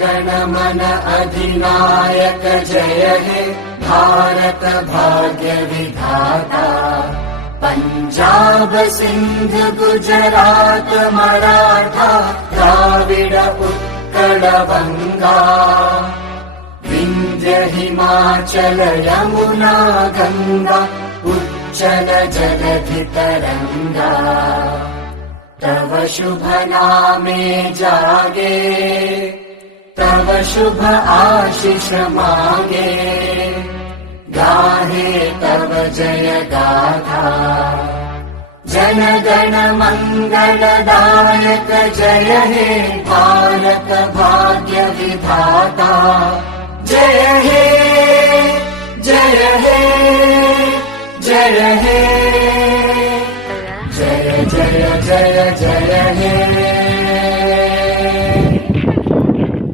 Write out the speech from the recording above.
गण मन अधिनायक जय हे भारत भाग्य विधाता। पंजाब सिंध गुजरात मराठा द्राविड उत्कल बंगा। विंध्य हिमाचल यमुना गंगा उच्चल जलधि तरंगा। तव शुभ नामे जागे तव शुभ आशीष मांगे। गाहे तव जय गाथा जन गण मंगलदायक जय हे भारत भाग्य विधाता। जय हे जय हे जय हे जय जय जय जय हे।